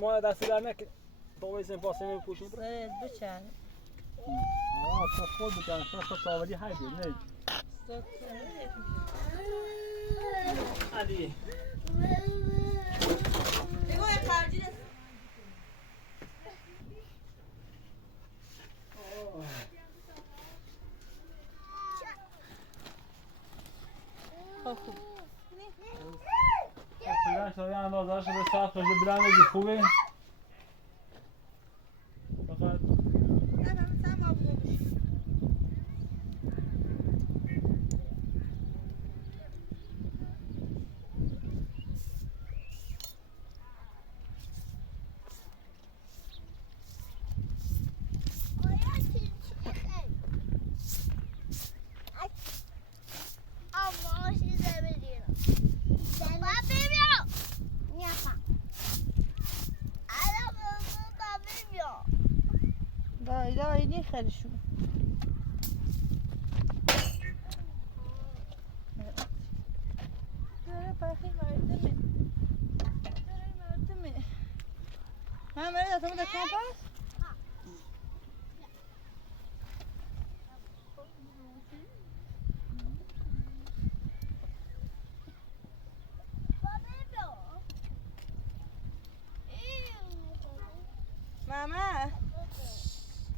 ما دست در نکن تو ویسن پاسه میپوشیم سرت بچن تو خود بکنم تو تاولی های دید نه علی بگو یه خرجی دست خوب فیلن شده اندازه شده ساعت خشده بلنده خوبه فقط دایی نی خیلی شون داره پاکی مردمه من مرد اتمو ده کمپاس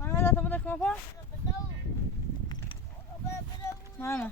Mama datang pada kenapa? Mana?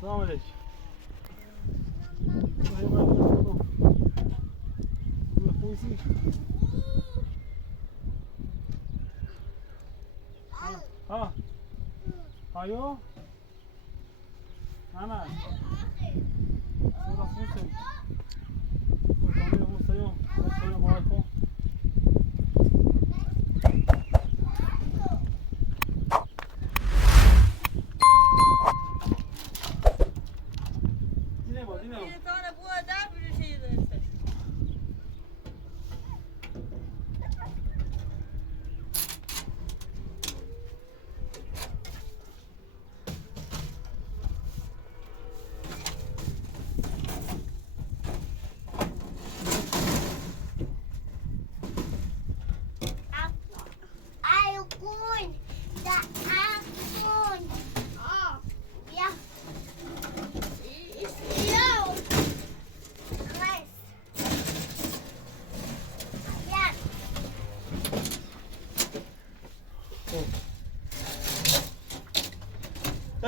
Selamun aleyküm. Ha. Ayo. Ana. Sonra sen. Tamam, sayıyor. Sayıyor Marco.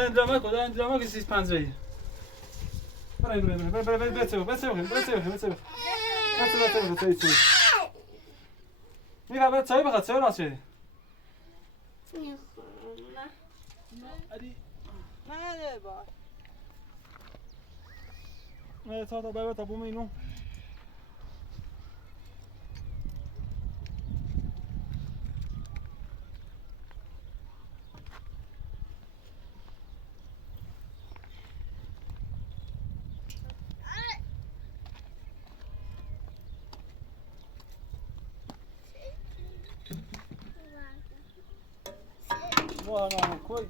این درامه که 35 بگیر. برای میگه باید چای بخواد چای راست شده. نه با. نه تا بابا تا بوم اینو. وانا کوی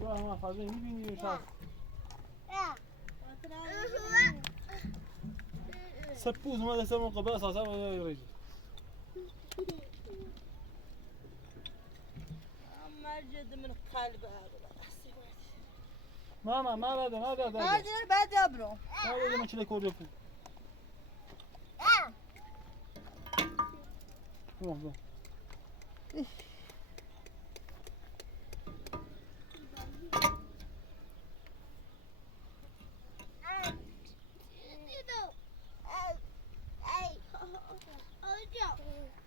بعد ما فاضي می‌بینی شاید سپوز اومده سمون قبل اساسا ریز مرجد من قلب ماما ما بعد بعد ابرو ما چه کردو کو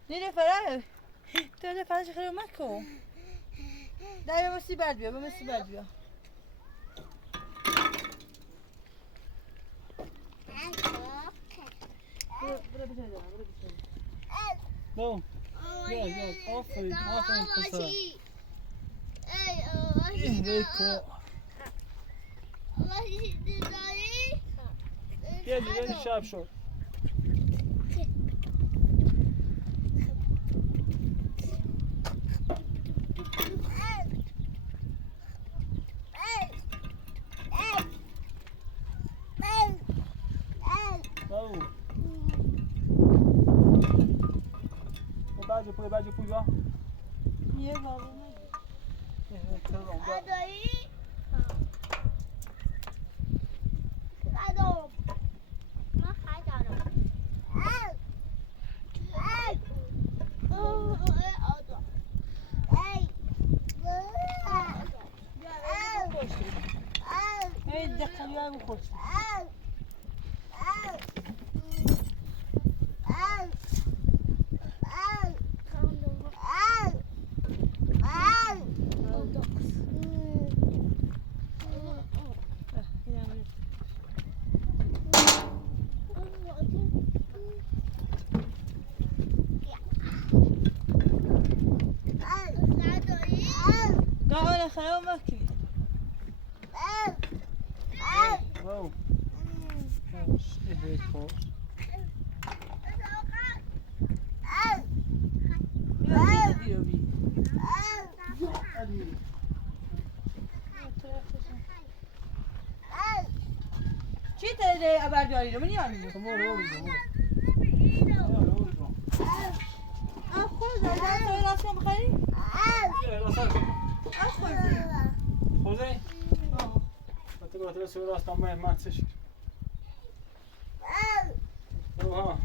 نیره فرار تو ده فرارش خیلی مکو دایی بمسی برد بیا برو No. Yeah, آفرین پسر. ای کو. یه شب شد. بعد پوی با یه بالا ادایی ما خدارم ای دقیقی ها خوش نه خیلی مکی واو ای کو چی تره ابرداری رو منی آنی؟ خود داری راست کن بخوری؟ خوزه؟ تو سوی راست هم من چشم ها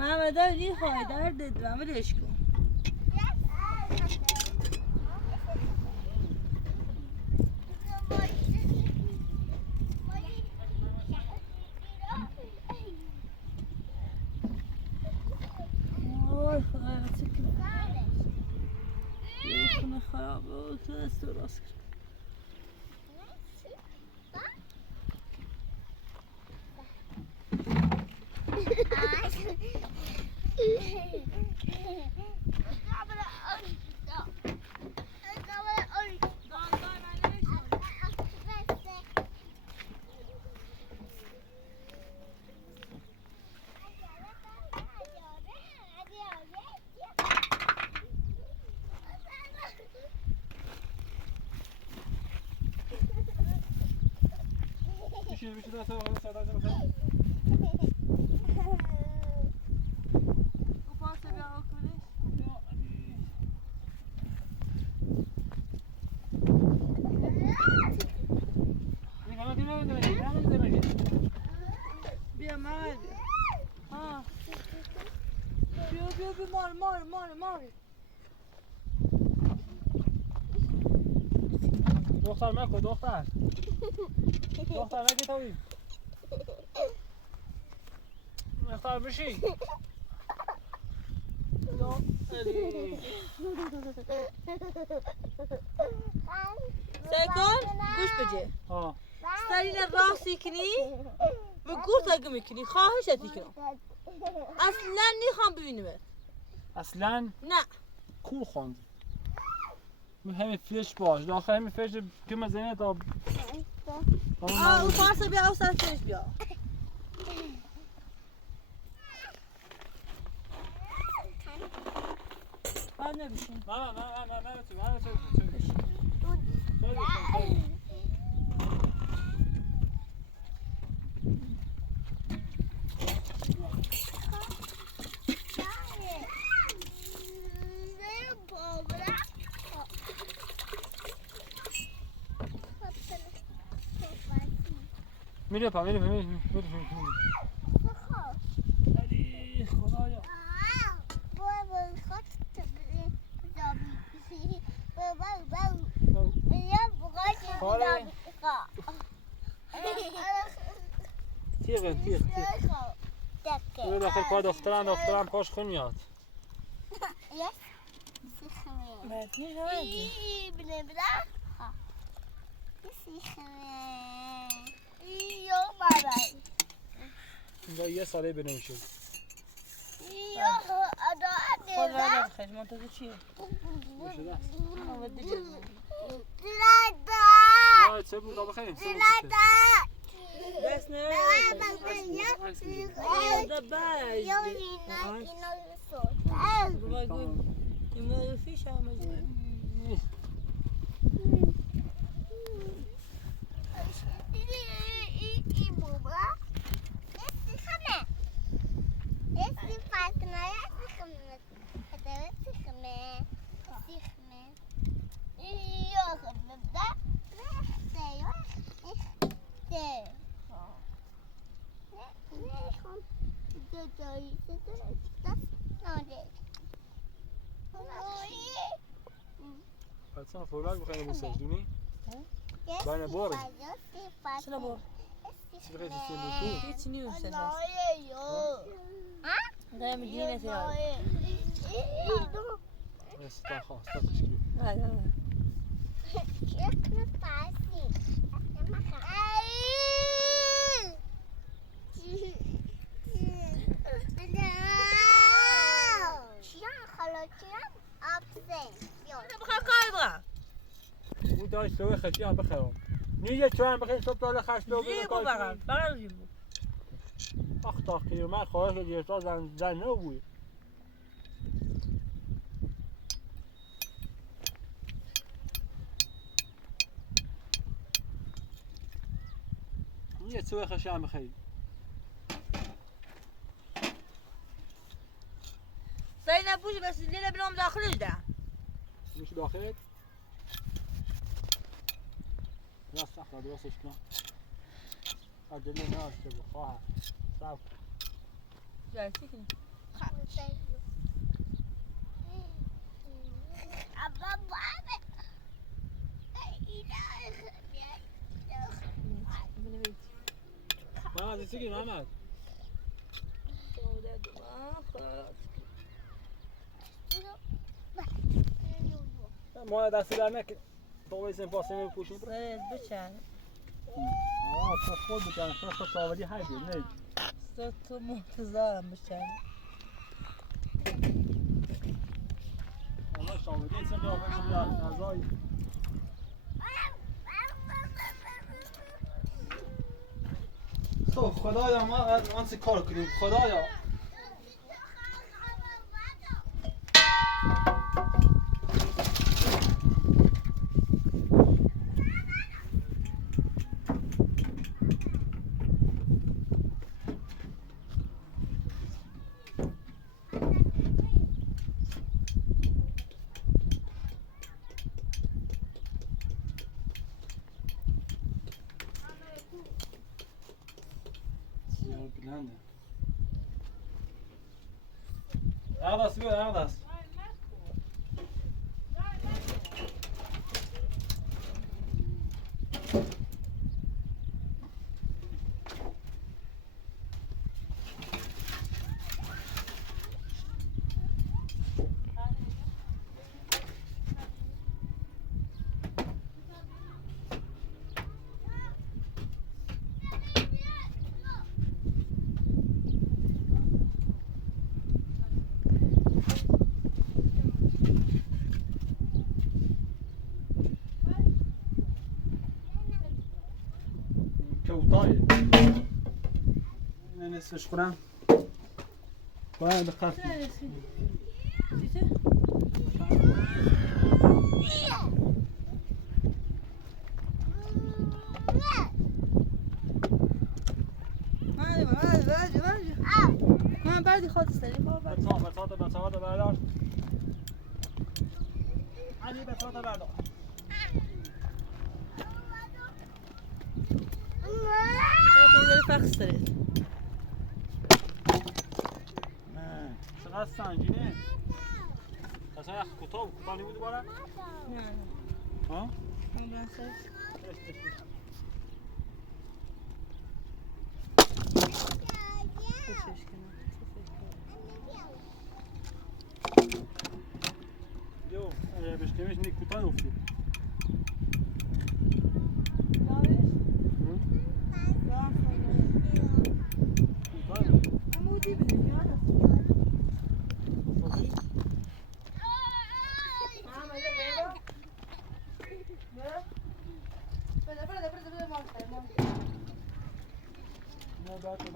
محمد این خواهی دردت و عملش کن خونه خرابه تو دست راست کن. بشین دست آقا صدا بزن. بیا مال ها بیا مار دختر مکو دختر نگی توی دختر بشی سکن گوش بده ها سرین راستی کنی و گورت اگه میکنی خواهشتی کنم اصلا نیخوام ببینیمت اصلا نه کور خوندی همین فیش باش داخل همین فیش که مزینه تا او پارسا بیا او سر فیش بیا باید نبیشین نه میره پا میره علی خدایا تیغ او داخل پا دخترم پاش خون میاد اینجا یه ساله بنوشه خود را بخیر منتظر چیه؟ باشه دست چه بود بخیر دست نه این فیش هم Patsana vooruit, we gaan hem doen niet. Bijna boren. شنو بور؟ Ze vergeten het in de schoen. هیچ نیست دایم مدینه سیاره Está gewoon, staat misschien. بخواه کار برم Hoe dat zo weg, ja, begrijp. Nu je zo aan begint op de ga je جیبو برم فقط جیبو 80 kilometer خواهش je zo dan nou hoe. Nu je zo weg als je aan begint. زینب بوش بس لیلا بنام داخلش ده مش داخل لا صح لا دراسة شكلها أجل لي ناس تبغى خاها صعب جاي سيكني ما هذا سيكي محمد ما دستی در نکن تو بایستیم پاسه بپوشیم سرت بچن تو خود بکنه تو ساوری های بید نه سر تو مرتضا هم بچن الله ساوری ایسا قیافه شده ازایی خب خدایا ما آنسی کار کنیم خدایا بلنده اغداس بیاد اغداس كوطاية أنا نصف شكرا وأنا دخلت من بعدی خود سری بطاطا بردار علی بطاطا بردار فرق سرت نه چقدر سنگینه اصلا یخ کوتاه نمیدی باره؟ نه ها؟ عمران سرت یو بشتمیش نی کوتاه افتید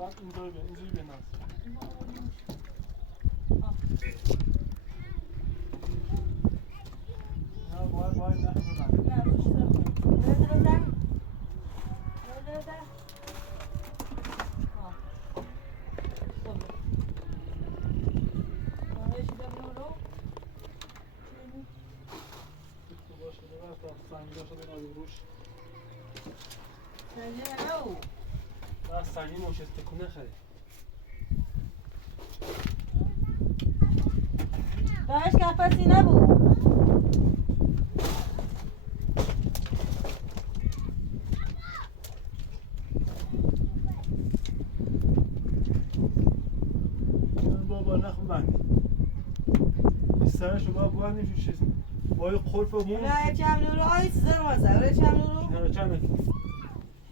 بعد اینجوری بناس نه باید نه سنگین موشه تکونه خیلی باش کفاسی نبود بابا نخون بند سرش رو باید نمیشه باید خلف و مون رای چم نورو آی سر مازه رای چم نورو نه چنده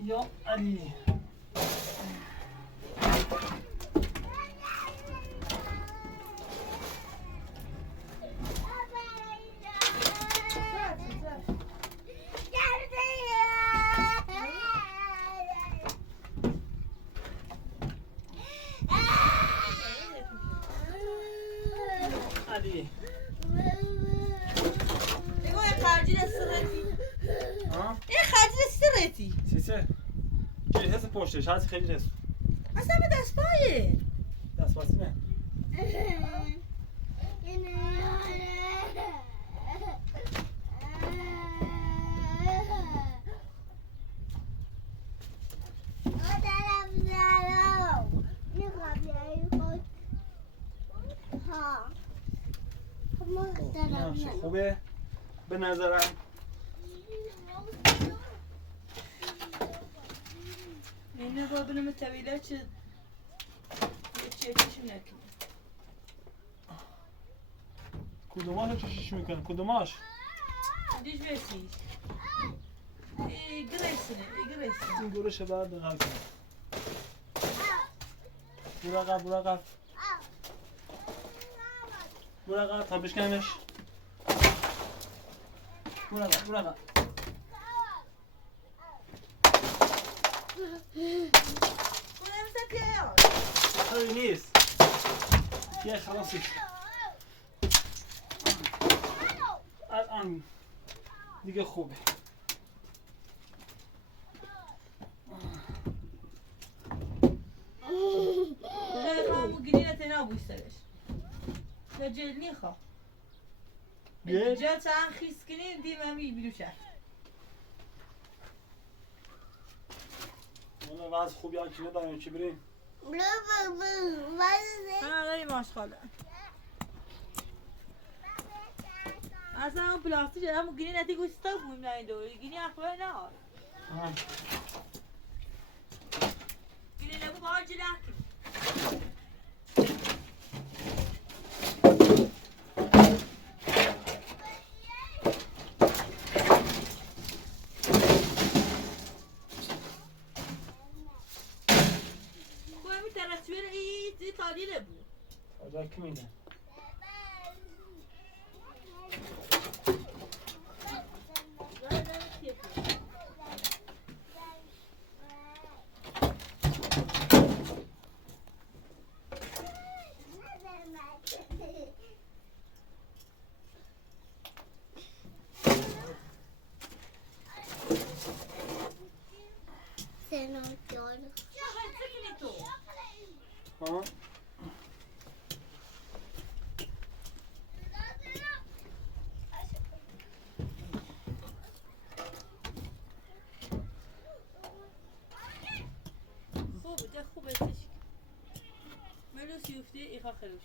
یا علی علی نگاه یه خرجی سرتی ها؟ یه خرجی سرتی سیسه چه حس پشتش هست خیلی حس اصلا به دست پایه دست باسی نه خوبه به نظرم این نگاه بینم طویله چه چشم نکنه کدوماش چشش میکنه کدوماش دیش برسیش گرسنه این گورش بعد بغل کن. برو عقب تا بشکنش. برو عقب. خیلی نیست. یه خلاصش. الان دیگه خوبه. همون گیرینه تنها بوسترش یا جلنی خواه یه؟ جل چند خیس کنیم دیم همی بیرو شد والا وضع خوبی هم که نداریم چی بریم؟ من داریم آشخاله اصلا همون پلاستیک همون گیرین نتی گوستا بویم نه این دو گیرین اخبار نه گیرین نبو باید جلک تالیله بود آجا کی میده؟ ها؟ خوبه ملوسی افتی ایخا خیلیش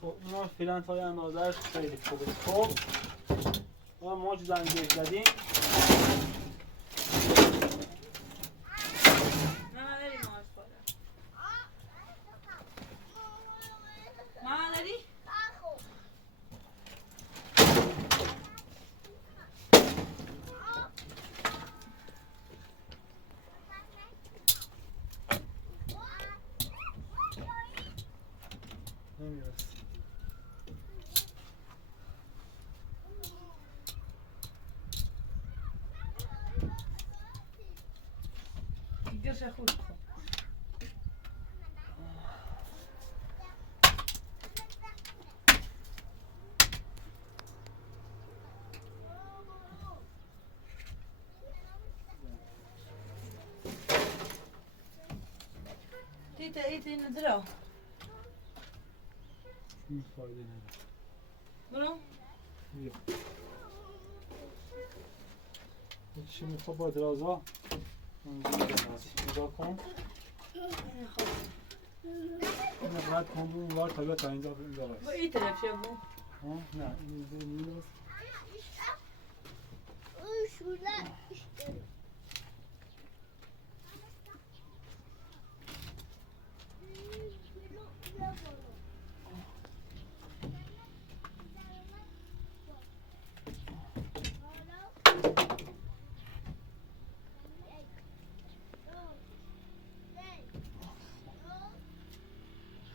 خب ما فیلن تای اندازهش خیلی خوبه. خب ما زنگیش زدیم گرشه خوش کن تیتا ایتی ندرا فایده نداره. برو چی میخواد با درازا؟ نگاه کن اینو رد کن اون وار تا بیاد تا اینجا برس. با این طرف چه بود؟ نه این نیست.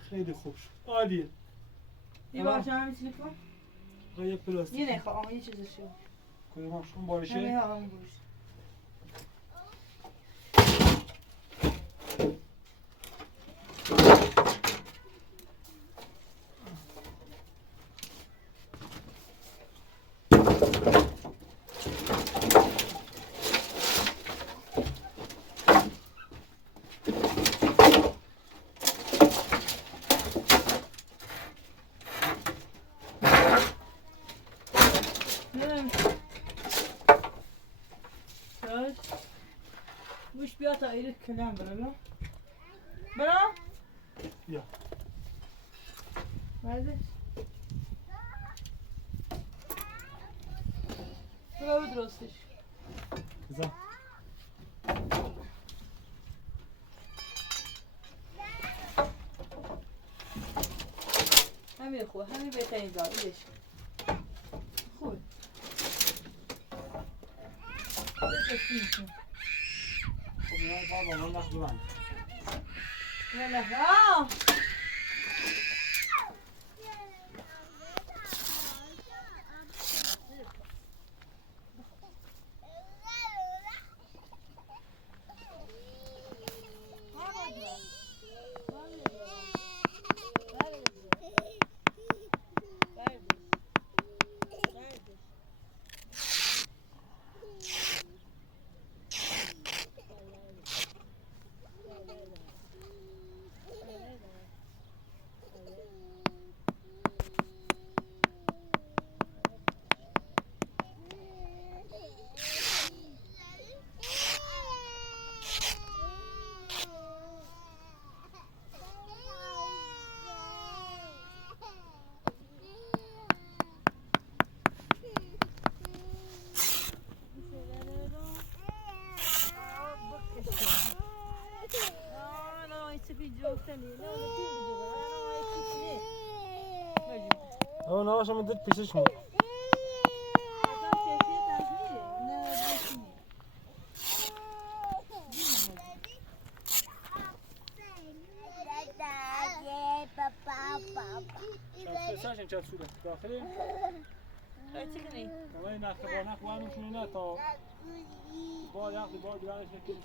خیلی خوب شد. عالیه. یه بارچه همین چیزی کن؟ یه پلاستیک. یه نخواه یه چیزی شو کدوم شون بارشه؟ همین ها همین بارشه مش بيعطى قلة كلام برا برا يا بعدش برا بدرستش كذا همین خوب همین بهترین دار ایدش خوب بسیار خب اینا با من نخ ببند. آه اون آقا من دید پیشش مون. شانس چه سوره داخلی؟ چی کنی؟ والله نخ با نخ وانشون اینا تا با یخی با گرانش نکنی.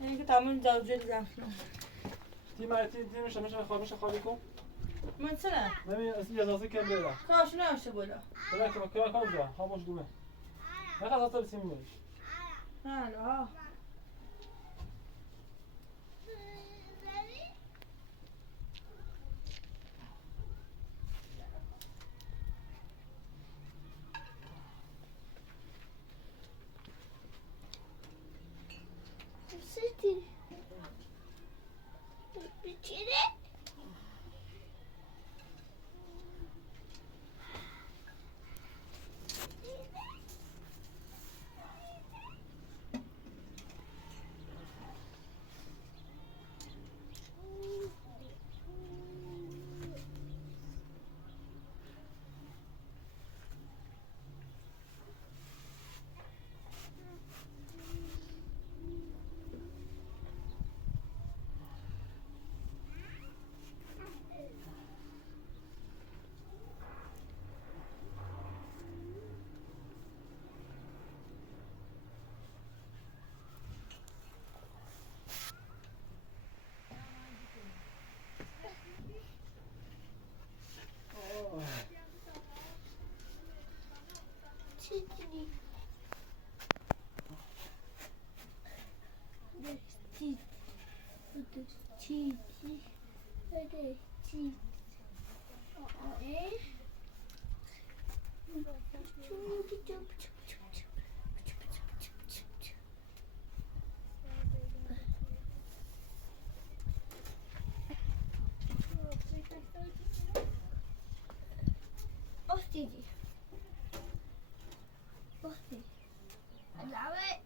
این که تمام جاوجه دیدم تیمش میشه خالی کن. من چرا؟ نمی اجازه کم بیاره. کاش نمیشه بودا بله که کار خاموش دومه. نه خلاص بسیم میش. نه Ostigi. Ostigi. Allow it.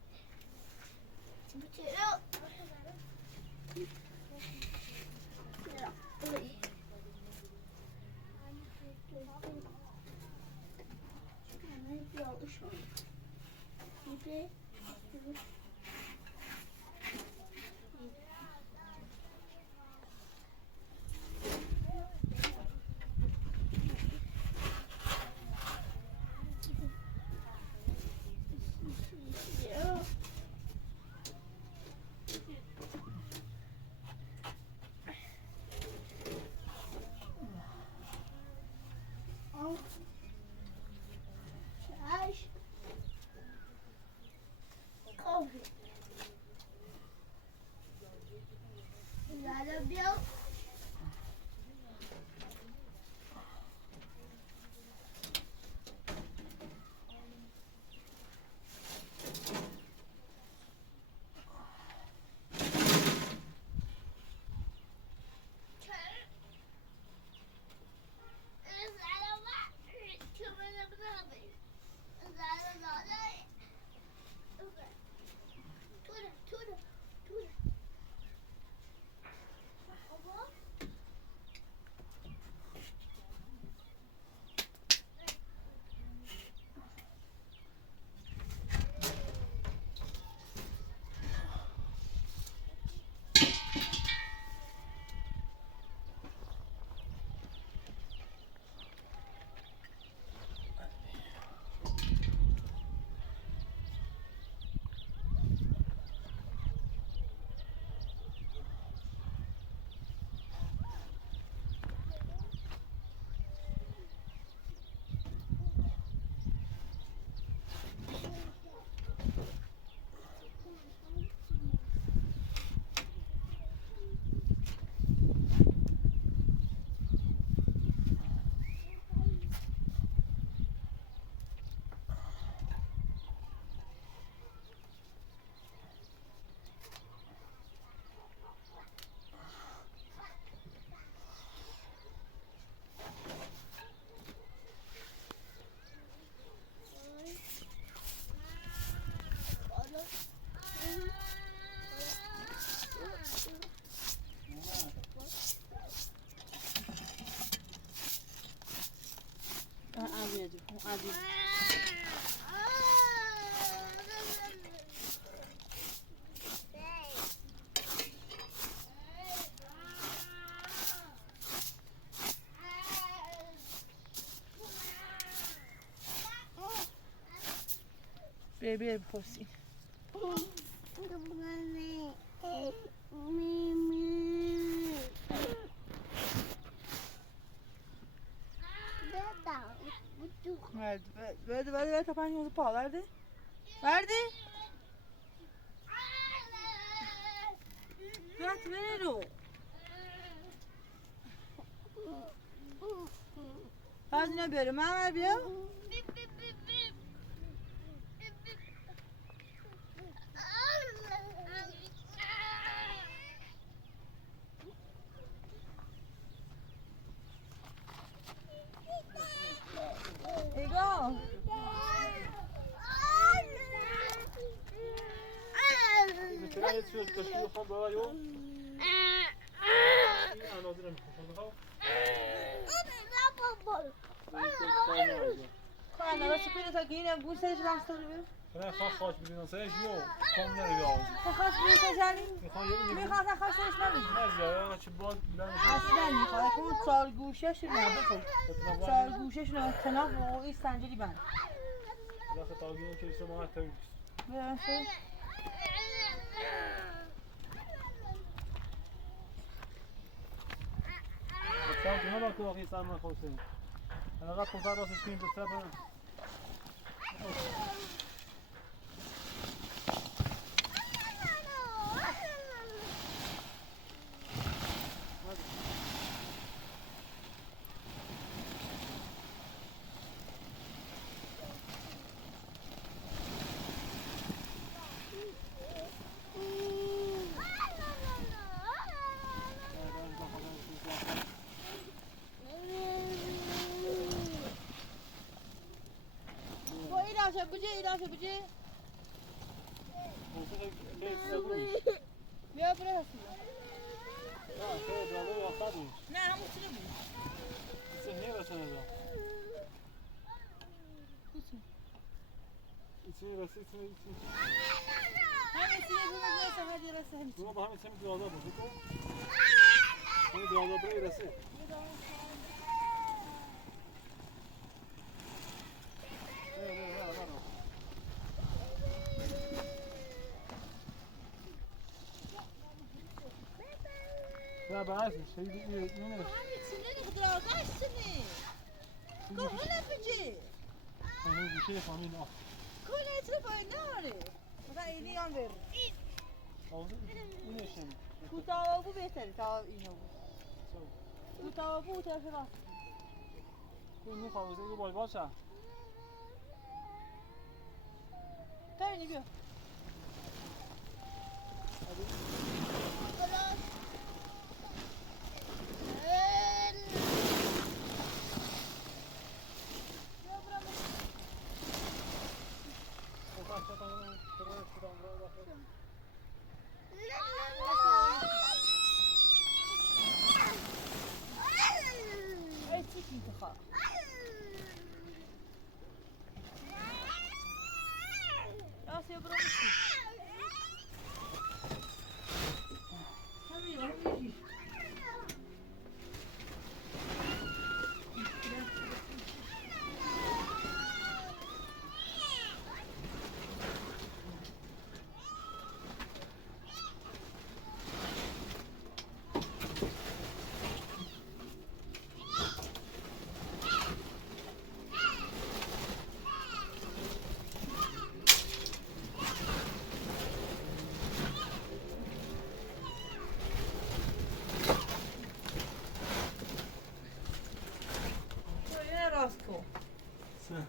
عزیز بیا بپرسی verdi ta panjumuzu paha verdi. Verdi. Ver ver o. Hadi ne böyle ver bir. Ego. Teraz jest już to siły handlają. Ja no zresztą handlał. Ana bas pide ta giyine bu sej bastırıyor. Ben خاص بدون سه جو کم نمیاد. خاص bir tecali. میخواد خاص اسمم. نه چه بود بلند. اصلا میخواد اون چهار گوشه‌ش نبود. چهار گوشه‌ش نه تناب و این سنجلی بند. داخل تاگین که شما هاتون. باشه. Tam ki hala tu akı sanma koysun. Ana da pozar olsun şimdi tabii. İlaç yapıcı. Bia burası. Ya, şey dalı yasadı. Ne hamısını bu. Sen niye başladın? İçini rası içini. Hangisini bu neyse hadi rası hadi. Buna da hem biraz daha bu. Hani biraz daha buraya rası. Ya ben şey ne? Hangisini ne kadar kaçsını? Kola yapıcı. Hani bir şey yapayım ah. Kola etrafı ne arı? Mesela ini yan verir. Oldu. Yine şey. Bu tava bu beter. Tava ini bu. Bu tava bu tarafa bas. Bu ne fazla bu boy başa. Tabii ne diyor? Rasko. Sen.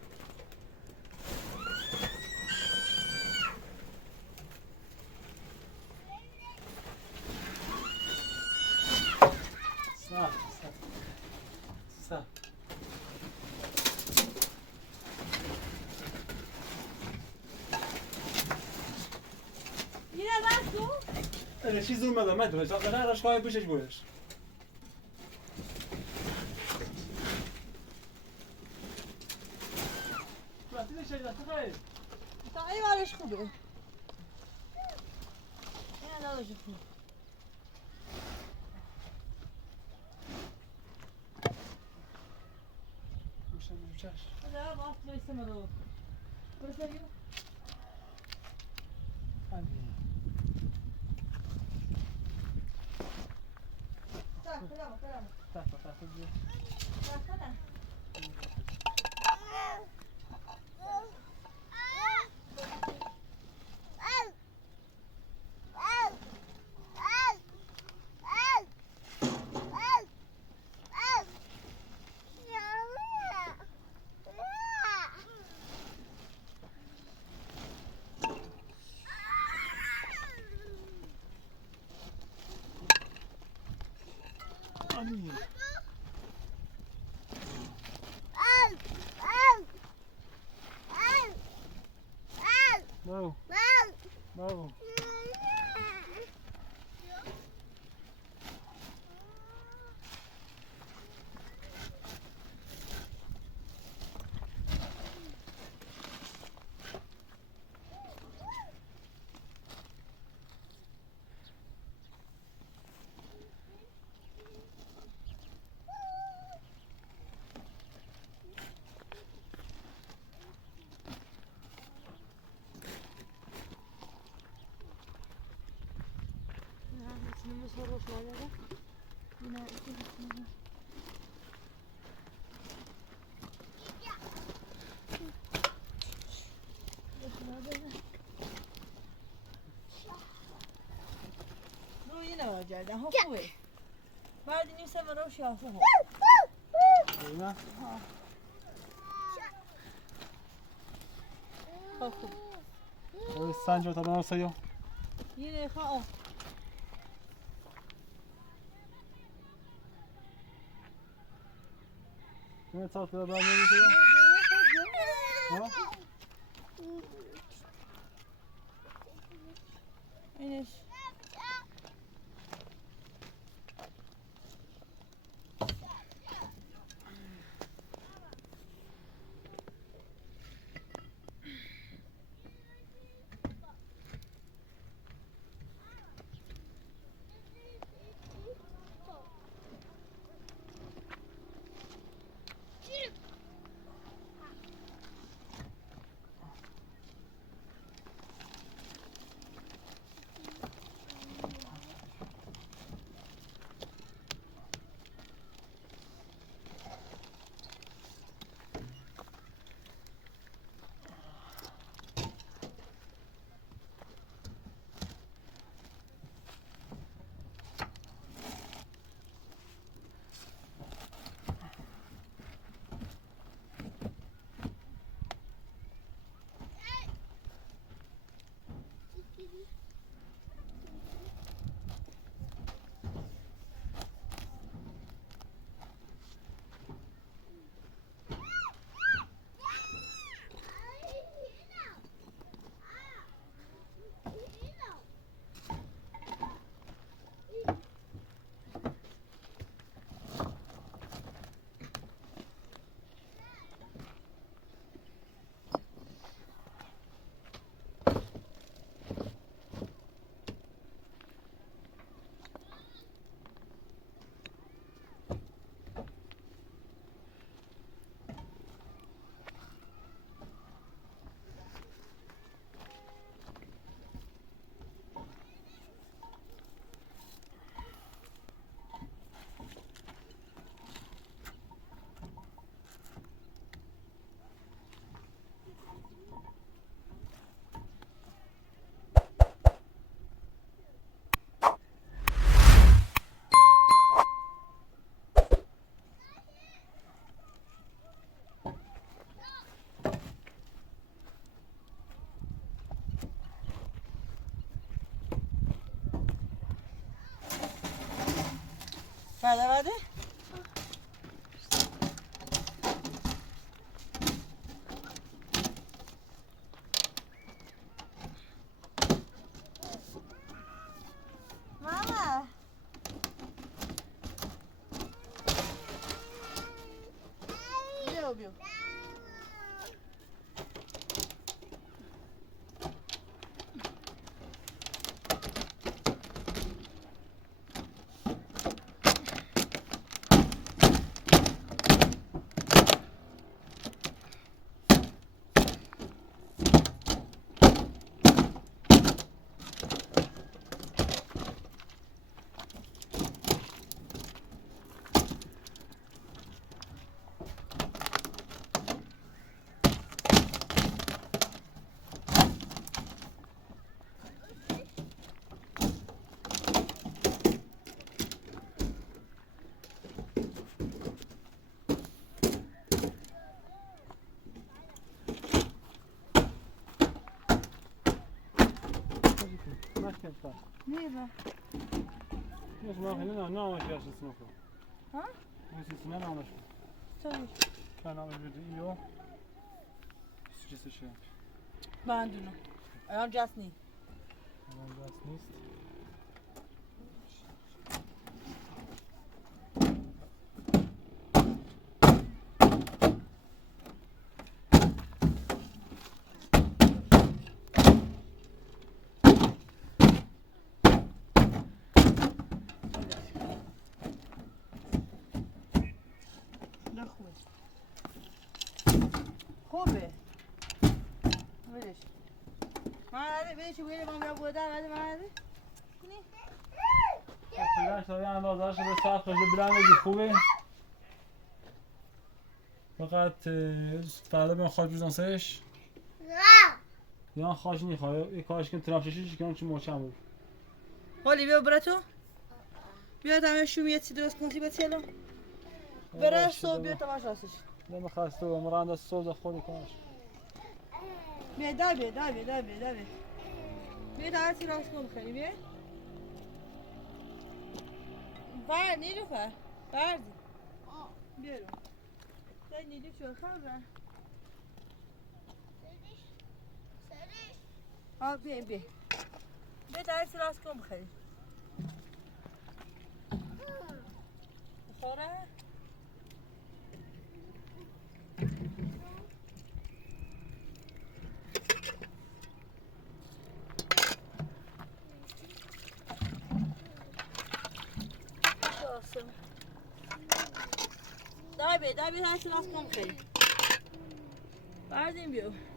Sağ. Yine Rasko. Evet, siz durmadan ben duracağım. Ben her aşkaya bir şey boyar. میشه خیر تا این ورش خوبه این علاقش خوبه میشه میچش ده باز میسه مرو برسیو tak برام tak tak tak No. No. رو یه نوار جردن ها خوبه بعد این سمه رو شافه ها نه ها خوب سنجو تا ناسیو یه نخواه آه نه تا تو برای نمیشه ها اینش بعد ماما بیا Lütfen. Niye? Już mamy, no jeszcze smoku. Ha? Jest nie mamy. Tabii. Kanał będzie iyo. Sıcısı şey. Ben dünü. Ayağım jasni. Tamam biraz nist. Ne خوبه. خوبه. ولش. من ولش ویل من برای بودن من. Filan şöyle اندازه‌اش به سخت باشه بلندگی خوبه. فقط فردا بیان خاک بزنسش. یا خاک نمیخواد. یه کاش که ترافشش کنم چون موچم بود. حالی بیا برای تو. بیا دم شومیه چی درست کنی با تلو. برای صبح بیا تماش راستش. نمیخواسته و مرانده سوز خودی کنش. بیا در بیا. بیا در چی راست کن بخری بیا. بر نیلوفر. بردی. بیا رو. Sen ne diyorsun kanka? Al bir. Bir daha sıras kom bkhari. Sonra Daha bir daha sıras kom bkhari. Verdim bir.